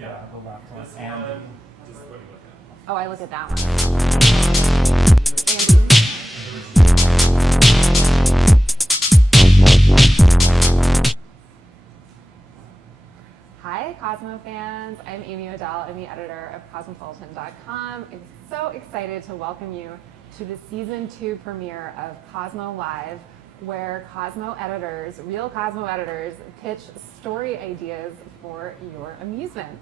Yeah, the left one. And Oh, I look at that one. Hi, Cosmo fans. I'm Amy O'Dell. I'm the editor of Cosmopolitan.com. I'm so excited to welcome you to the season 2 premiere of Cosmo Live, where Cosmo editors, real Cosmo editors, pitch story ideas for your amusement.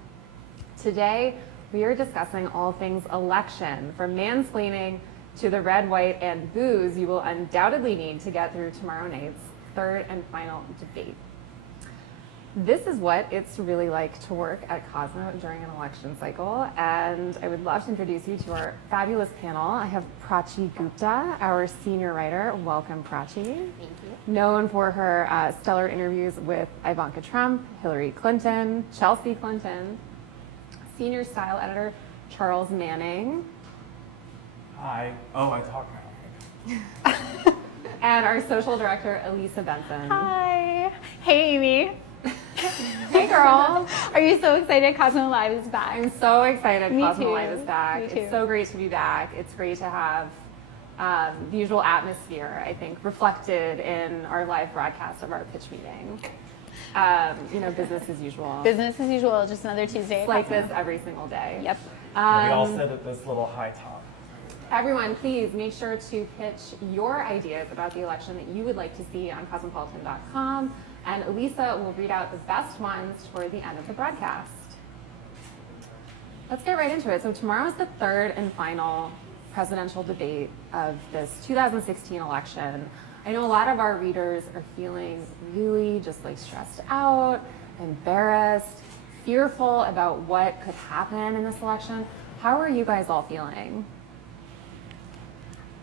Today, we are discussing all things election, from mansplaining to the red, white, and booze you will undoubtedly need to get through tomorrow night's third and final debate. This is what it's really like to work at Cosmo during an election cycle, and I would love to introduce you to our fabulous panel. I have Prachi Gupta, our senior writer. Welcome, Prachi. Thank you. Known for her stellar interviews with Ivanka Trump, Hillary Clinton, Chelsea Clinton. Senior style editor Charles Manning. hi. Oh, I talk now. And our social director Elisa Benson. Hi. Hey, Amy. Hey, girl. Are you so excited Cosmo Live is back? I'm so excited Me Cosmo too. Live is back. Me too. It's so great to be back. It's great to have the usual atmosphere, I think, reflected in our live broadcast of our pitch meeting. Business as usual. Business as usual, just another Tuesday. It's like this every single day. Yep. We all sit at this little high top. Everyone, please make sure to pitch your ideas about the election that you would like to see on Cosmopolitan.com, and Elisa will read out the best ones toward the end of the broadcast. Let's get right into it. So tomorrow is the third and final presidential debate of this 2016 election. I know a lot of our readers are feeling really just like stressed out, embarrassed, fearful about what could happen in this election. How are you guys all feeling?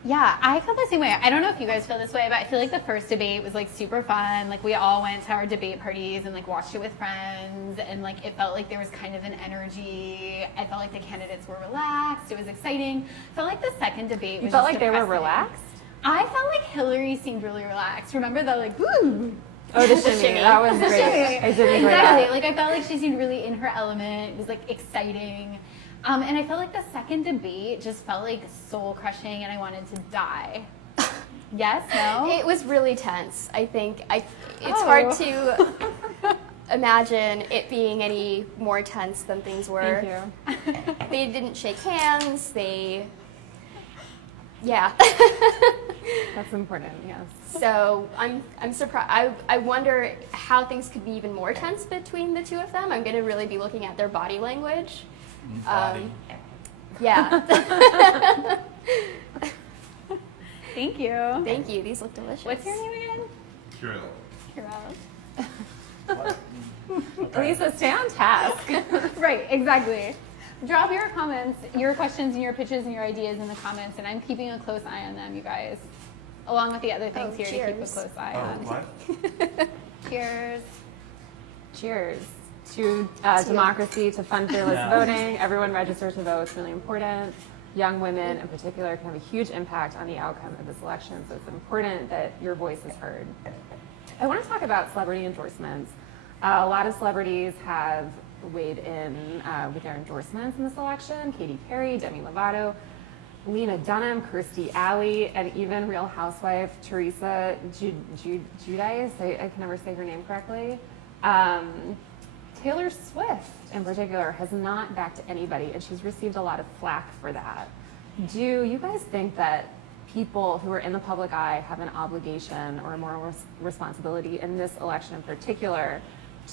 Yeah, I feel the same way. I don't know if you guys feel this way, but I feel like the first debate was like super fun. Like we all went to our debate parties and like watched it with friends, and like it felt like there was kind of an energy. I felt like the candidates were relaxed. It was exciting. I felt like the second debate was You felt just like they were depressing. relaxed? I felt like Hillary seemed really relaxed. Remember the like, woo! Oh, the shimmy. That was great. I did enjoy Exactly. that. Like I felt like she seemed really in her element. It was like exciting. And I felt like the second debate just felt like soul crushing and I wanted to die. Yes? No? It was really tense. I think it's Oh. hard to imagine it being any more tense than things were. Thank you. They didn't shake hands. Yeah. That's important, yes. So I'm surprised. I wonder how things could be even more tense between the two of them. I'm going to really be looking at their body language. Body. Yeah. Thank you. Thank you. These look delicious. What's your name again? Kirill. Kira. Elisa, stay on task. Right, exactly. Drop your comments, your questions, and your pitches and your ideas in the comments, and I'm keeping a close eye on them, you guys. Along with the other things Oh, here to keep a cheers. close eye Oh, on. what? Cheers. Cheers to democracy, to fun, fearless Yeah. voting. Everyone register to vote. It's really important. Young women in particular can have a huge impact on the outcome of this election, so it's important that your voice is heard. I want to talk about celebrity endorsements. A lot of celebrities have weighed in with their endorsements in this election. Katy Perry, Demi Lovato, Lena Dunham, Kirstie Alley, and even Real Housewife Teresa Giudice. I can never say her name correctly. Taylor Swift, in particular, has not backed anybody, and she's received a lot of flack for that. Do you guys think that people who are in the public eye have an obligation or a moral responsibility in this election in particular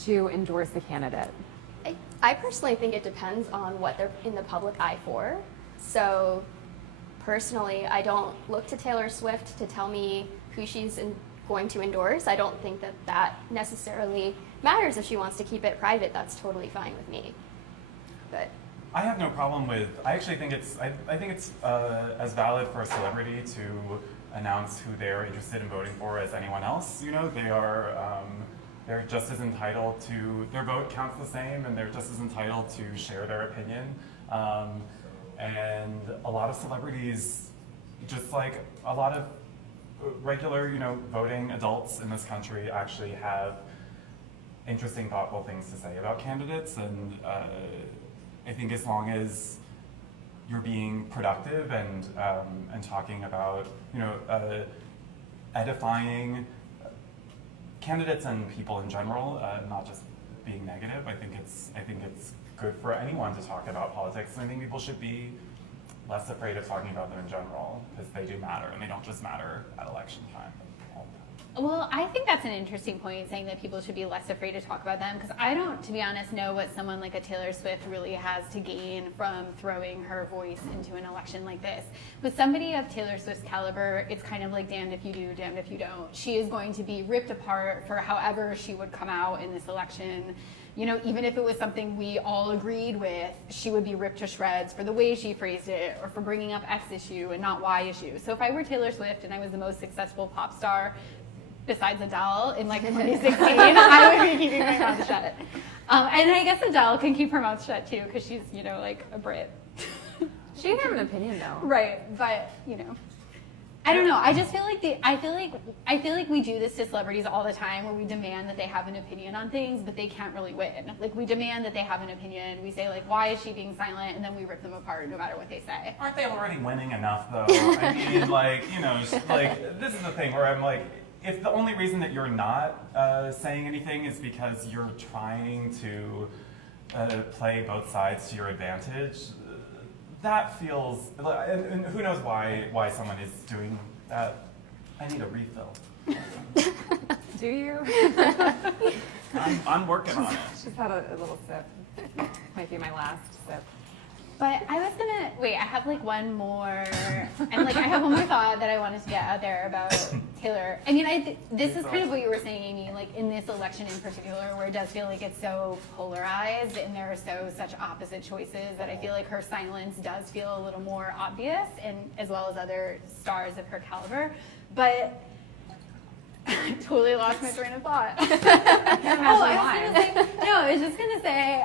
to endorse the candidate? I personally think it depends on what they're in the public eye for. So personally, I don't look to Taylor Swift to tell me who she's going to endorse. I don't think that necessarily matters. If she wants to keep it private, that's totally fine with me. But I have no problem with. I actually think it's. I think it's as valid for a celebrity to announce who they're interested in voting for as anyone else. You know, they are. They're just as entitled to. Their vote counts the same, and they're just as entitled to share their opinion. And a lot of celebrities, just like a lot of regular, voting adults in this country, actually have interesting, thoughtful things to say about candidates, and I think as long as you're being productive and talking about, you know, edifying candidates and people in general, not just being negative. I think it's good for anyone to talk about politics, and I think people should be less afraid of talking about them in general, because they do matter, and they don't just matter at election time. Well, I think that's an interesting point, saying that people should be less afraid to talk about them, because I don't, to be honest, know what someone like a Taylor Swift really has to gain from throwing her voice into an election like this. With somebody of Taylor Swift's caliber, it's kind of like damned if you do, damned if you don't. She is going to be ripped apart for however she would come out in this election. You know, even if it was something we all agreed with, she would be ripped to shreds for the way she phrased it, or for bringing up X issue and not Y issue. So if I were Taylor Swift and I was the most successful pop star besides Adele in like 2016, I would be keeping my mouth shut. And I guess Adele can keep her mouth shut too, because she's, you know, like a Brit. She can have an opinion though. Right, but you know, I don't know. I just feel like I feel like we do this to celebrities all the time, where we demand that they have an opinion on things, but they can't really win. Like, we demand that they have an opinion. We say like, why is she being silent? And then we rip them apart no matter what they say. Aren't they already winning enough, though? I mean, like, you know, like, this is the thing where I'm like, if the only reason that you're not saying anything is because you're trying to play both sides to your advantage, that feels, and who knows why someone is doing that. I need a refill. Do you? I'm working on it. She's had a little sip. Might be my last sip. But I was gonna wait. I have like one more, and like I have one more thought that I wanted to get out there about Taylor. I mean, this is kind of what you were saying, Amy. Like in this election in particular, where it does feel like it's so polarized, and there are such opposite choices, that I feel like her silence does feel a little more obvious, and as well as other stars of her caliber. But I totally lost my train of thought. I can't imagine why. I was just gonna say.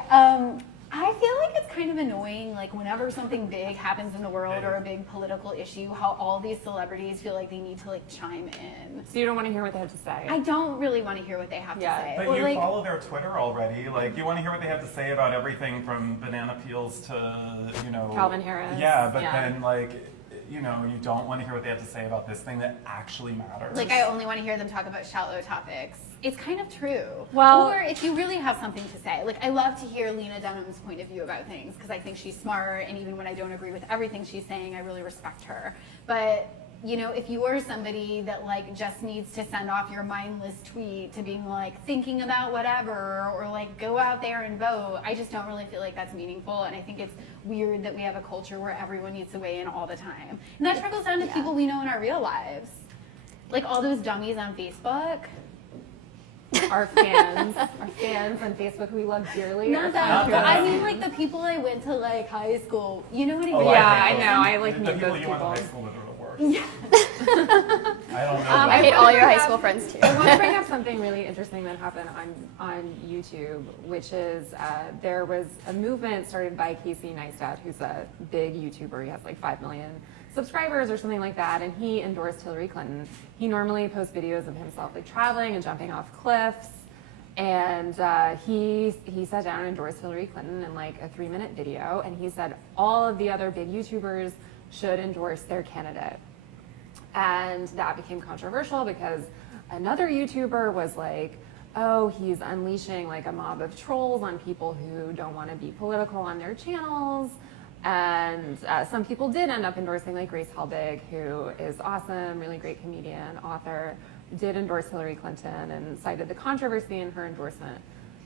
I feel like it's kind of annoying, like whenever something big happens in the world or a big political issue, how all these celebrities feel like they need to like chime in. So you don't want to hear what they have to say? I don't really want to hear what they have to say. But Or, you like, follow their Twitter already. Like, you want to hear what they have to say about everything from banana peels to, you know... Calvin Harris. Yeah, but then, like, you know, you don't want to hear what they have to say about this thing that actually matters. Like, I only want to hear them talk about shallow topics. It's kind of true. Well- or if you really have something to say. Like, I love to hear Lena Dunham's point of view about things, because I think she's smart, and even when I don't agree with everything she's saying, I really respect her. But, you know, if you are somebody that, like, just needs to send off your mindless tweet to being, like, thinking about whatever, or, like, go out there and vote, I just don't really feel like that's meaningful, and I think it's weird that we have a culture where everyone needs to weigh in all the time. And that trickles down to people we know in our real lives. Like, all those dummies on Facebook. Our fans on Facebook we love dearly. Not that, but I mean, like, the people I went to, like, high school, you know what I mean? Oh, Yeah, I I think know. those- I like the meet people those you went to people. high school with are the worst. I don't know. I hate all your high school friends too. I want to bring up something really interesting that happened on YouTube, which is there was a movement started by Casey Neistat, who's a big YouTuber. He has like 5 million subscribers or something like that, and he endorsed Hillary Clinton. He normally posts videos of himself like traveling and jumping off cliffs, and he sat down and endorsed Hillary Clinton in like a 3-minute video, and he said all of the other big YouTubers should endorse their candidate. And that became controversial because another YouTuber was like, oh, he's unleashing like a mob of trolls on people who don't want to be political on their channels. And some people did end up endorsing, like Grace Helbig, who is awesome, really great comedian, author, did endorse Hillary Clinton and cited the controversy in her endorsement.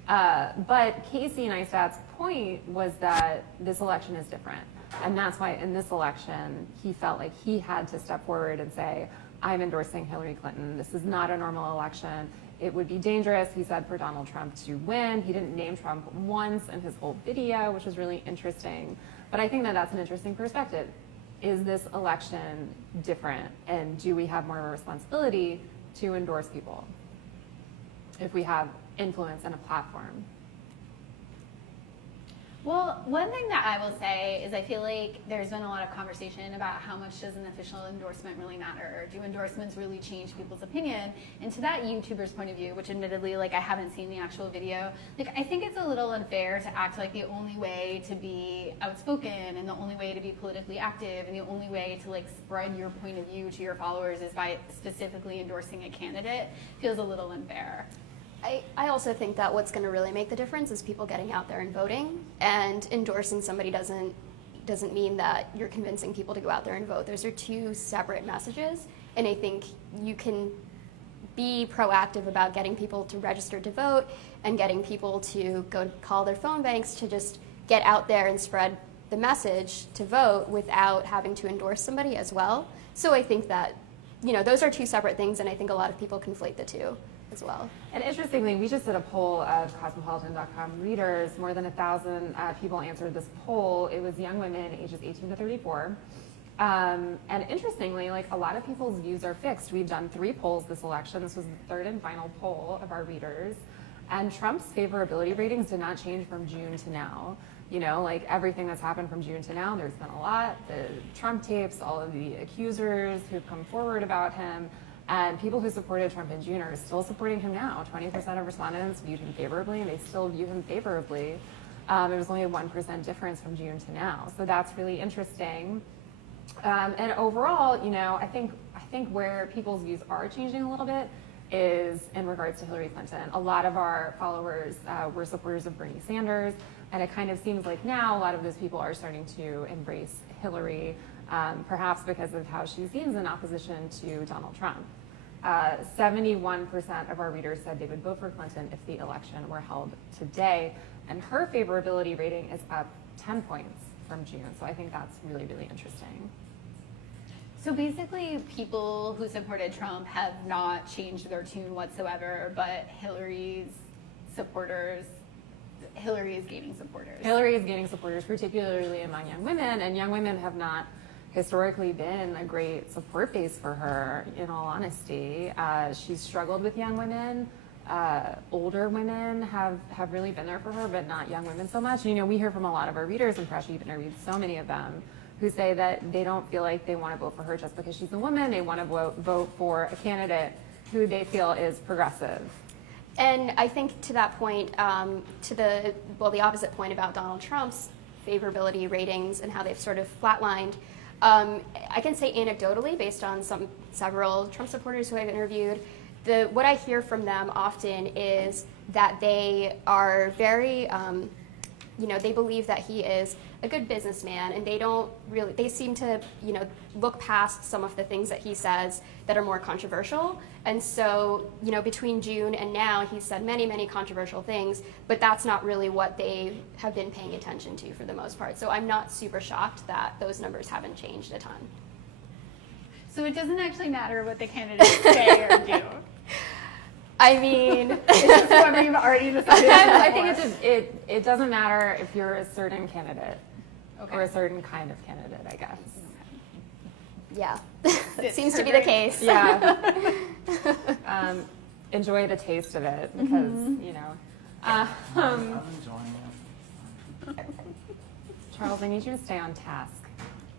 But Casey Neistat's point was that this election is different. And that's why in this election, he felt like he had to step forward and say, I'm endorsing Hillary Clinton. This is not a normal election. It would be dangerous, he said, for Donald Trump to win. He didn't name Trump once in his whole video, which was really interesting. But I think that that's an interesting perspective. Is this election different? And do we have more of a responsibility to endorse people if we have influence and a platform? Well, one thing that I will say is I feel like there's been a lot of conversation about how much does an official endorsement really matter? Do endorsements really change people's opinion? And to that YouTuber's point of view, which admittedly, like I haven't seen the actual video, like I think it's a little unfair to act like the only way to be outspoken and the only way to be politically active and the only way to like spread your point of view to your followers is by specifically endorsing a candidate. Feels a little unfair. I also think that what's going to really make the difference is people getting out there and voting. And endorsing somebody doesn't mean that you're convincing people to go out there and vote. Those are two separate messages. And I think you can be proactive about getting people to register to vote and getting people to go call their phone banks to just get out there and spread the message to vote without having to endorse somebody as well. So I think that, those are two separate things, and I think a lot of people conflate the two as well. And interestingly, we just did a poll of Cosmopolitan.com readers. More than 1,000 people answered this poll. It was young women ages 18 to 34. And interestingly, like a lot of people's views are fixed. We've done 3 polls this election. This was the third and final poll of our readers. And Trump's favorability ratings did not change from June to now. Like everything that's happened from June to now, there's been a lot. The Trump tapes, all of the accusers who've come forward about him. And people who supported Trump in June are still supporting him now. 20% of respondents viewed him favorably, and they still view him favorably. It was only a 1% difference from June to now. So that's really interesting. And overall, I think where people's views are changing a little bit is in regards to Hillary Clinton. A lot of our followers were supporters of Bernie Sanders, and it kind of seems like now a lot of those people are starting to embrace Hillary. Perhaps because of how she seems in opposition to Donald Trump. 71% of our readers said they would vote for Clinton if the election were held today, and her favorability rating is up 10 points from June, so I think that's really, really interesting. So basically, people who supported Trump have not changed their tune whatsoever, but Hillary is gaining supporters. Hillary is gaining supporters, particularly among young women, and young women have not historically been a great support base for her, in all honesty. She's struggled with young women. Older women have really been there for her, but not young women so much. We hear from a lot of our readers, and Fresh, you've interviewed so many of them, who say that they don't feel like they want to vote for her just because she's a woman. They want to vote for a candidate who they feel is progressive. And I think to that point, the opposite point about Donald Trump's favorability ratings and how they've sort of flatlined, I can say anecdotally, based on several Trump supporters who I've interviewed, what I hear from them often is that they are very, they believe that he is a good businessman, and they seem to, look past some of the things that he says that are more controversial. And so, between June and now, he's said many, many controversial things, but that's not really what they have been paying attention to for the most part. So I'm not super shocked that those numbers haven't changed a ton. So it doesn't actually matter what the candidates say or do. I mean, It's just whoever you've already decided. I think it doesn't matter if you're a certain candidate or a certain kind of candidate, I guess. yeah, it seems to be the case. Yeah. Enjoy the taste of it because, I'm enjoying it. Charles, I need you to stay on task.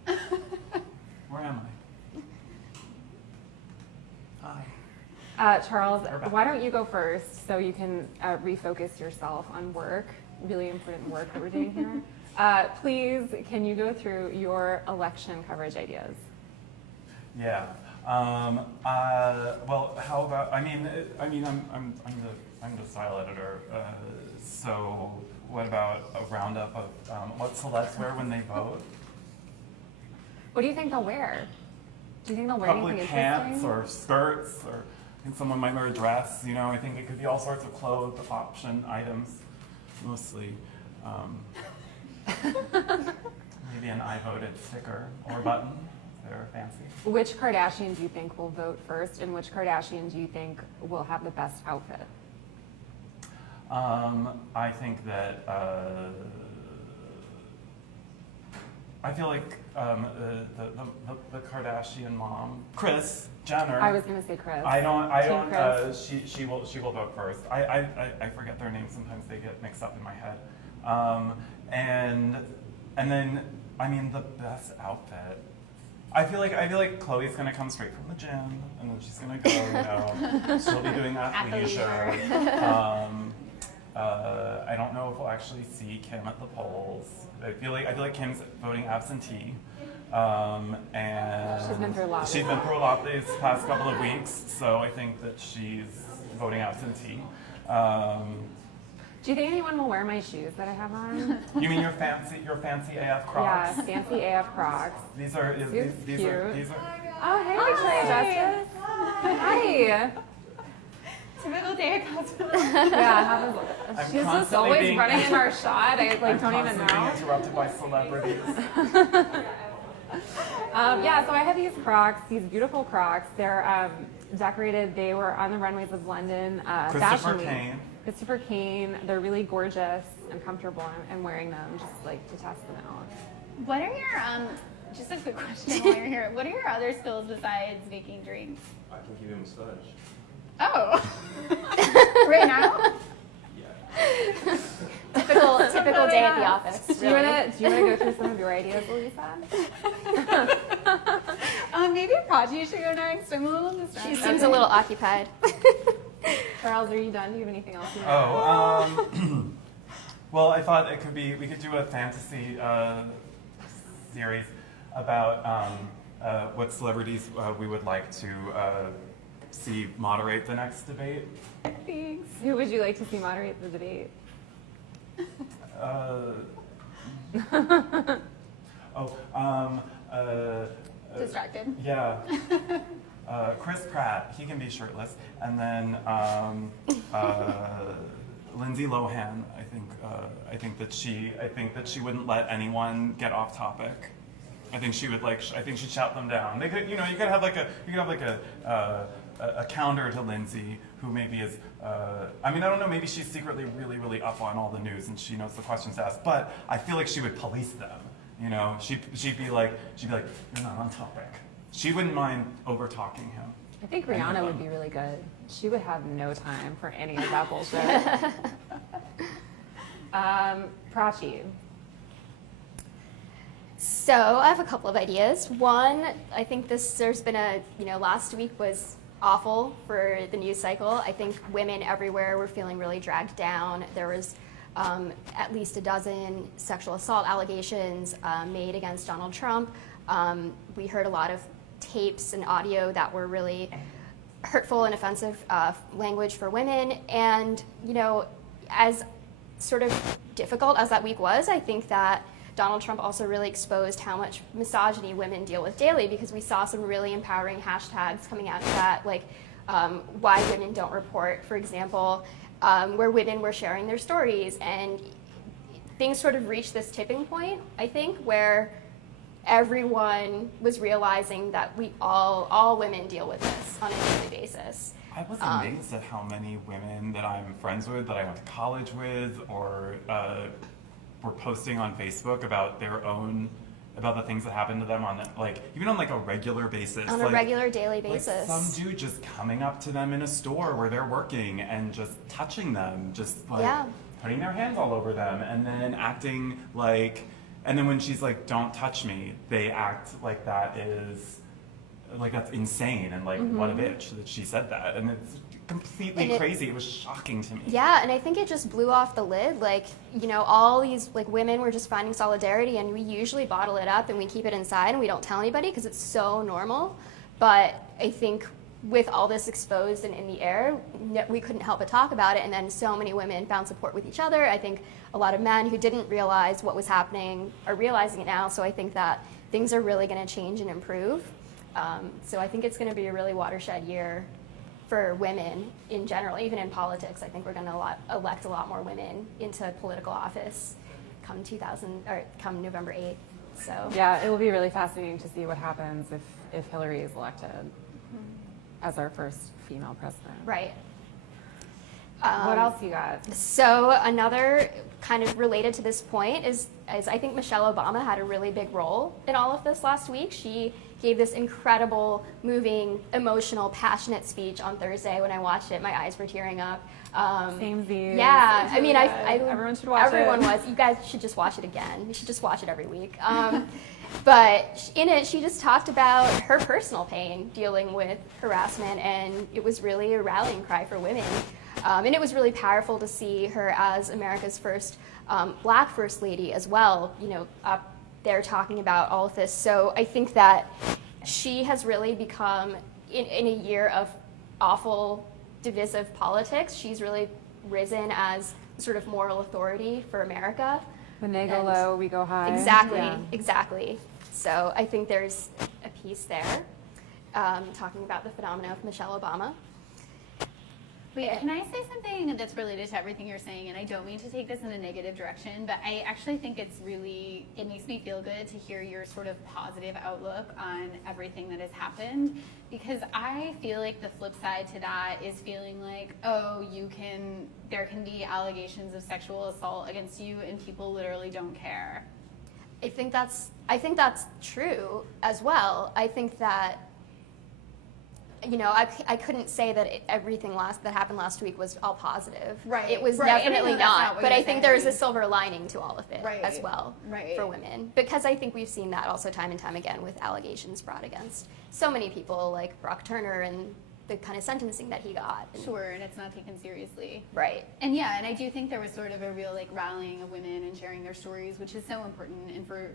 Where am I? Hi. Charles, why don't you go first so you can refocus yourself on work, really important work that we're doing here. Please, can you go through your election coverage ideas? Yeah. Well, how about? I'm the style editor. So, what about a roundup of what celebs wear when they vote? What do you think they'll wear? Do you think they'll wear Probably anything pants interesting? or skirts, or I think someone might wear a dress. I think it could be all sorts of clothes option items, mostly. Maybe an I voted sticker or button. They're fancy. Which Kardashian do you think will vote first, and which Kardashian do you think will have the best outfit? I think that I feel like the Kardashian mom, Kris Jenner. I was going to say Kris. Team Kris. She will vote first. I forget their names sometimes. They get mixed up in my head. And then, I mean, the best outfit. I feel like Chloe's gonna come straight from the gym, and then she's gonna go. She'll be doing athleisure. I don't know if we'll actually see Kim at the polls. I feel like Kim's voting absentee. And She's been through a lot. She's been through a lot these past couple of weeks, so I think that she's voting absentee. Do you think anyone will wear my shoes that I have on? You mean your fancy AF Crocs? Yeah, fancy AF Crocs. These are. Cute. Oh, hey, Victoria Justice. Hi. Typical day at Cosmo. Yeah, I'm she's just constantly always being- running in our shot. I I'm don't even constantly being know. interrupted by celebrities. Yeah, so I have these Crocs, these beautiful Crocs. They're decorated. They were on the runways of London Christopher Fashion Week. Kane. Christopher Kane. They're really gorgeous and comfortable. I'm wearing them just like to test them out. What are your just a quick question while you're here. What are your other skills besides making drinks? I can give you a massage. Oh. Right now? Yeah. Typical day at the office. Do you Really. want to go through some of your ideas, Louisa? Maybe Prachi should go next. I'm a little She distracted. seems a little occupied. Charles, are you done? Do you have anything else you want to Oh, well, I thought we could do a fantasy series about what celebrities we would like to see moderate the next debate. Thanks. Who would you like to see moderate the debate? Distracted. Yeah. Chris Pratt, he can be shirtless, and then Lindsay Lohan. I think that she wouldn't let anyone get off topic. I think she would I think she'd shout them down. They could, you could have a counter to Lindsay, who maybe is. I don't know. Maybe she's secretly really, really up on all the news and she knows the questions to ask. But I feel like she would police them. She'd be like, you're not on topic. She wouldn't mind over talking him. I think Rihanna would be really good. She would have no time for any of that bullshit. Prachi. So I have a couple of ideas. One, I think there's been last week was awful for the news cycle. I think women everywhere were feeling really dragged down. There was at least a dozen sexual assault allegations made against Donald Trump. We heard a lot of tapes and audio that were really hurtful and offensive language for women. And, as sort of difficult as that week was, I think that Donald Trump also really exposed how much misogyny women deal with daily, because we saw some really empowering hashtags coming out of that, like why women don't report, for example, where women were sharing their stories. And things sort of reached this tipping point, I think, where everyone was realizing that all women deal with this on a daily basis. I was amazed at how many women that I'm friends with, that I went to college with, or were posting on Facebook about about the things that happened to them even on a regular basis. On a regular daily basis. Like some dude just coming up to them in a store where they're working and just touching them, putting their hands all over them, and then acting like. And then when she's like, "Don't touch me," they act like that is, that's insane, and what a bitch that she said that, and it's completely crazy. It was shocking to me. Yeah, and I think it just blew off the lid. All these women were just finding solidarity, and we usually bottle it up and we keep it inside and we don't tell anybody because it's so normal. But I think with all this exposed and in the air, we couldn't help but talk about it, and then so many women found support with each other. I think a lot of men who didn't realize what was happening are realizing it now, so I think that things are really going to change and improve. So I think it's going to be a really watershed year for women in general, even in politics. I think we're going to elect a lot more women into political office come November 8th. So Yeah, it will be really fascinating to see what happens if Hillary is elected as our first female president. right. What else you got? So another kind of related to this point is I think Michelle Obama had a really big role in all of this last week. He gave this incredible, moving, emotional, passionate speech on Thursday. When I watched it, my eyes were tearing up. Same views. Yeah, It's I mean, really I good. Everyone should watch everyone it. was. You guys should just watch it again. You should just watch it every week. But in it, she just talked about her personal pain dealing with harassment, and it was really a rallying cry for women. And it was really powerful to see her as America's first Black First Lady as well, you know, up there talking about all of this. So I think that she has really become, in a year of awful, divisive politics, she's really risen as sort of moral authority for America. When they go And- low, we go high. Exactly, Yeah. exactly. So I think there's a piece there talking about the phenomena of Michelle Obama. Wait, can I say something that's related to everything you're saying? And I don't mean to take this in a negative direction, but I actually think it makes me feel good to hear your sort of positive outlook on everything that has happened. Because I feel like the flip side to that is feeling like, oh, there can be allegations of sexual assault against you and people literally don't care. I think that's true as well. I think that, you know, I couldn't say that everything that happened last week was all positive. Right, It was right. And I definitely know that's not not. what But you're I think there's a saying. silver lining to all of it Right, as well right. for women. Because I think we've seen that also time and time again with allegations brought against so many people like Brock Turner and the kind of sentencing that he got. And- Sure, and it's not taken seriously. Right. And yeah, and I do think there was sort of a real like rallying of women and sharing their stories, which is so important, and for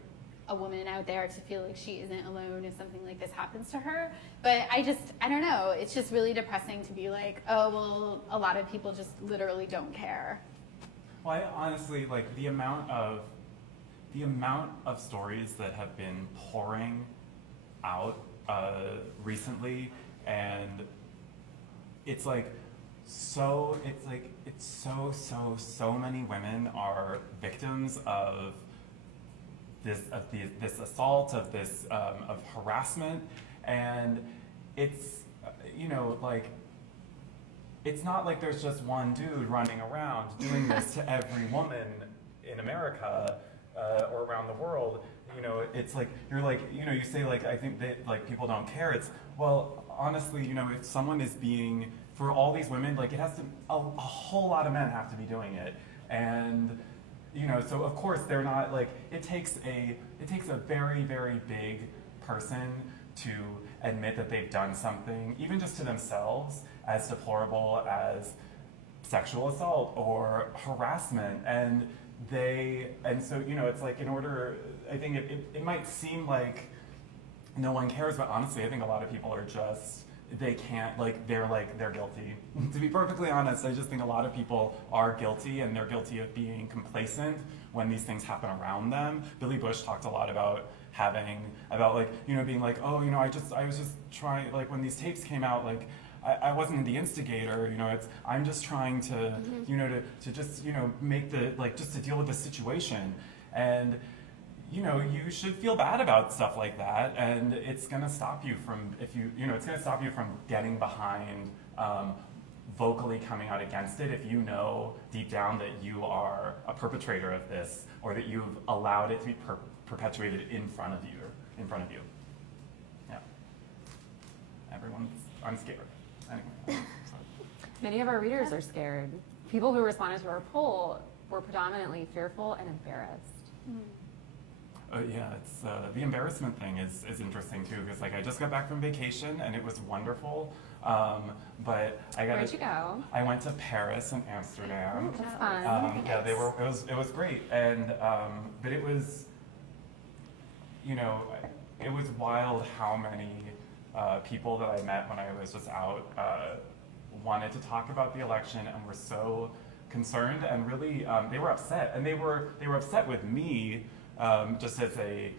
a woman out there to feel like she isn't alone if something like this happens to her. But I don't know, it's just really depressing to be like, oh, well, a lot of people just literally don't care. Well, I honestly, like, the amount of stories that have been pouring out recently, and it's so many women are victims of this assault, of this of harassment, and it's it's not like there's just one dude running around doing this to every woman in America or around the world. You know, it's like you say I think that people don't care. It's, well, honestly, if someone is being, for all these women, it has to, a whole lot of men have to be doing it, and so of course they're not it takes a very, very big person to admit that they've done something, even just to themselves, as deplorable as sexual assault or harassment, and so it's in order, I think it might seem like no one cares, but honestly I think a lot of people are just, they can't, they're guilty. To be perfectly honest, I just think a lot of people are guilty, and they're guilty of being complacent when these things happen around them. Billy Bush talked a lot about being like, oh, I was just trying, when these tapes came out, I wasn't the instigator, I'm just trying to, to just, make just to deal with the situation. And you should feel bad about stuff like that, and it's going to stop you from, it's going to stop you from getting behind, vocally coming out against it, if you know deep down that you are a perpetrator of this, or that you've allowed it to be perpetuated in front of you. Yeah. I'm scared. Anyway. Many of our readers are scared. People who responded to our poll were predominantly fearful and embarrassed. Yeah, it's the embarrassment thing is interesting too, because I just got back from vacation and it was wonderful, but Where'd you go? I went to Paris and Amsterdam. That's fun. Yeah, it was great, and but it was, it was wild how many people that I met when I was just out wanted to talk about the election and were so concerned, and really they were upset, and they were upset with me. Just as a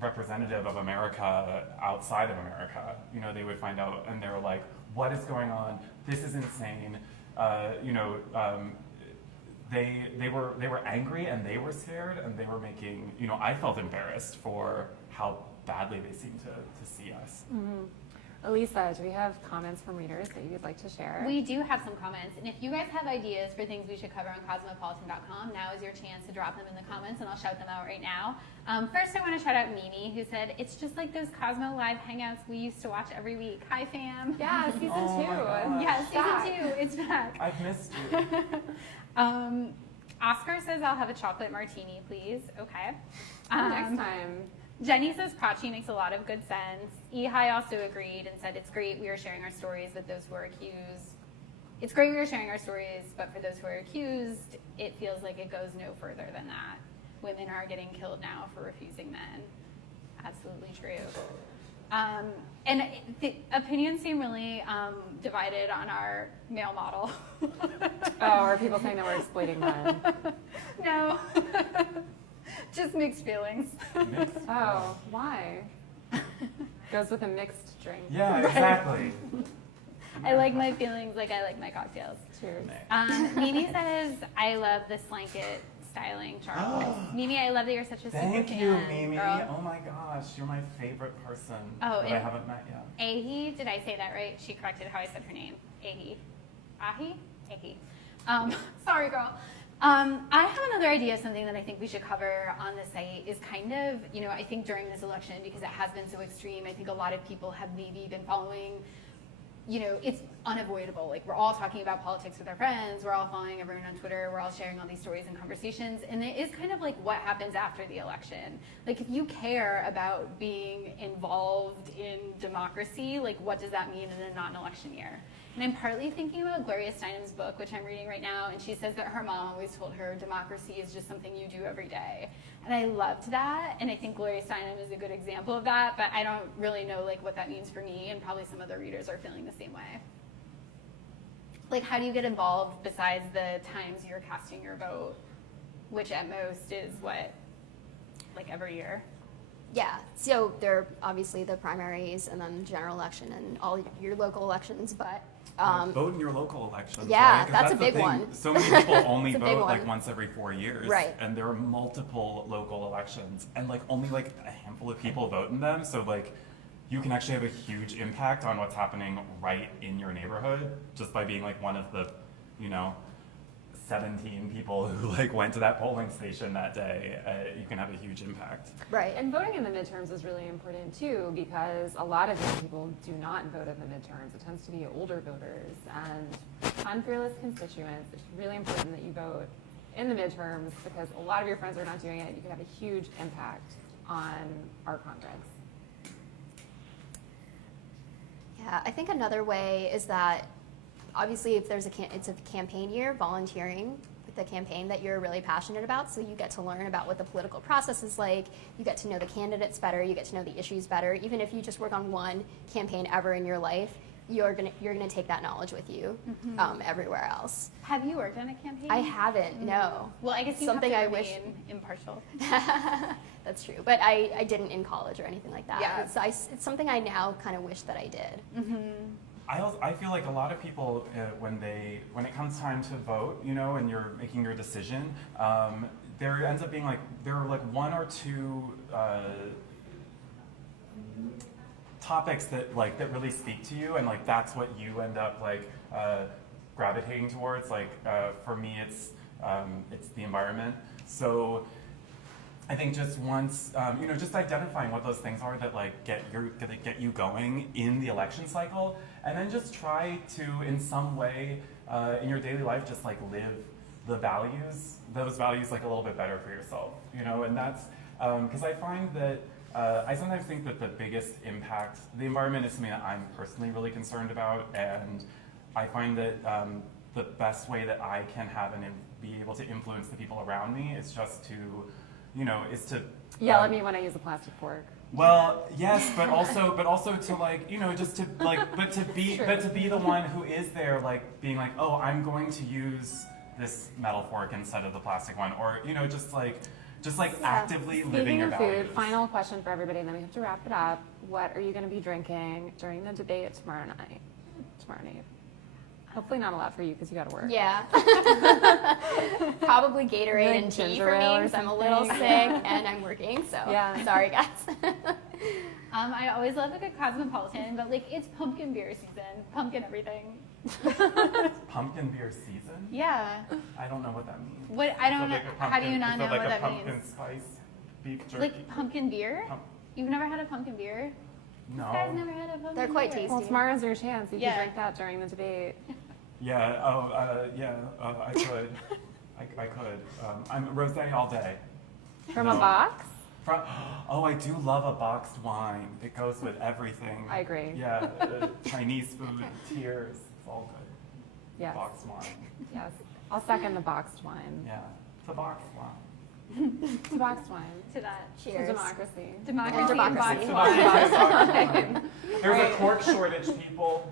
representative of America outside of America, they would find out and they were like, what is going on? This is insane. They were angry and they were scared, and they were making, I felt embarrassed for how badly they seemed to see us. Mm-hmm. Elisa, do we have comments from readers that you'd like to share? We do have some comments, and if you guys have ideas for things we should cover on cosmopolitan.com, now is your chance to drop them in the comments, and I'll shout them out right now. First, I want to shout out Mimi, who said, "It's just like those Cosmo Live hangouts we used to watch every week. Hi, fam." Yeah, season Oh my 2. gosh. Yeah, Back. season 2, it's back. I've missed you. Oscar says, "I'll have a chocolate martini, please." Okay. Next time. Jenny says Prachi makes a lot of good sense. Ehai also agreed and said it's great we are sharing our stories with those who are accused. It's great we are sharing our stories, but for those who are accused, it feels like it goes no further than that. Women are getting killed now for refusing men. Absolutely true. And the opinions seem really divided on our male model. Oh, are people saying that we're exploiting men? No. Just mixed feelings. Mixed? Oh, why? Goes with a mixed drink. Yeah, exactly. I like my feelings like I like my cocktails. Cheers. Mimi says, "I love this blanket styling, Charles." Mimi, I love that you're such a super Thank fan. you, Mimi. Girl. Oh my gosh, you're my favorite person Oh, that I and- haven't met yet. Ahi, did I say that right? She corrected how I said her name. Ahi. Ahi? Ahi. Sorry, girl. I have another idea of something that I think we should cover on the site is kind of, I think during this election, because it has been so extreme, I think a lot of people have maybe been following, it's unavoidable. Like, we're all talking about politics with our friends, we're all following everyone on Twitter, we're all sharing all these stories and conversations, and it is kind of like what happens after the election. Like, if you care about being involved in democracy, like, what does that mean in a non-election year? And I'm partly thinking about Gloria Steinem's book, which I'm reading right now, and she says that her mom always told her democracy is just something you do every day. And I loved that, and I think Gloria Steinem is a good example of that, but I don't really know like what that means for me, and probably some other readers are feeling the same way. Like, how do you get involved besides the times you're casting your vote, which at most is what, like every year? Yeah, so there are obviously the primaries and then the general election and all your local elections, but Vote in your local elections. yeah, right? 'Cause that's a the big thing. one. So many people only It's a big vote like one. once every 4 years. Right. And there are multiple local elections, and like only like a handful of people vote in them. So like you can actually have a huge impact on what's happening right in your neighborhood just by being like one of the, 17 people who like went to that polling station that day. You can have a huge impact. right. And voting in the midterms is really important too, because a lot of young people do not vote in the midterms. It tends to be older voters and unfearless constituents. It's really important that you vote in the midterms because a lot of your friends are not doing it. You can have a huge impact on our Congress. Yeah, I think another way is that obviously if there's it's a campaign year, volunteering with the campaign that you're really passionate about, so you get to learn about what the political process is like, you get to know the candidates better, you get to know the issues better. Even if you just work on one campaign ever in your life, you're gonna take that knowledge with you everywhere else. Have you worked on a campaign? I haven't, no. Well, I guess you Something have I to wish- remain impartial. That's true, but I didn't in college or anything like that. Yeah. It's something I now kind of wish that I did. I feel like a lot of people when it comes time to vote, and you're making your decision, there ends up being there are one or two topics that really speak to you, and that's what you end up gravitating towards. For me, it's the environment. So I think just once, just identifying what those things are that get you going in the election cycle, and then just try to, in some way, in your daily life, just live those values a little bit better for yourself, and that's, because I find that, I sometimes think that the biggest impact, the environment is something that I'm personally really concerned about, and I find that the best way that I can have and be able to influence the people around me is just to, is to Yell at me when I use a plastic fork. well, yes, but also to just to but to be the one who is there, being oh, I'm going to use this metal fork instead of the plastic one, or just actively living Speaking your of values. food, final question for everybody, and then we have to wrap it up. What are you going to be drinking during the debate tomorrow night? Hopefully not a lot for you because you got to work. Yeah. Probably Gatorade Like and tea ginger for me ale or because I'm a little something. sick and I'm working. So Yeah. sorry, guys. I always love a good Cosmopolitan, but like it's pumpkin beer season, pumpkin everything. Pumpkin beer season? Yeah. I don't know what that means. What I Is don't it know. like a How do you pumpkin- not is know it like what a that pumpkin means? spice beef jerky? Like pumpkin beer? Pump- You've never had a pumpkin beer? You guys no. never had a pumpkin They're quite beer? tasty. Well, tomorrow's your chance. You Yeah. can drink that during the debate. Yeah. I could. I could. I'm rosé all day. From No. a box? Oh, I do love a boxed wine. It goes with everything. I agree. Yeah, Chinese food, tears, it's all good. Yes. Boxed wine. Yes. I'll second the boxed wine. Yeah, it's a boxed wine. It's a boxed wine. To that. To Cheers. democracy. Democracy And and democracy. boxed It's a wine. boxed wine. There's Right. a cork shortage, people.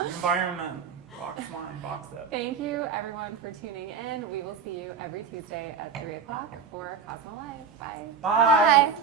Environment, boxed wine, box it. Thank you, everyone, for tuning in. We will see you every Tuesday at 3 o'clock for Cosmo Live. Bye. Bye. Bye.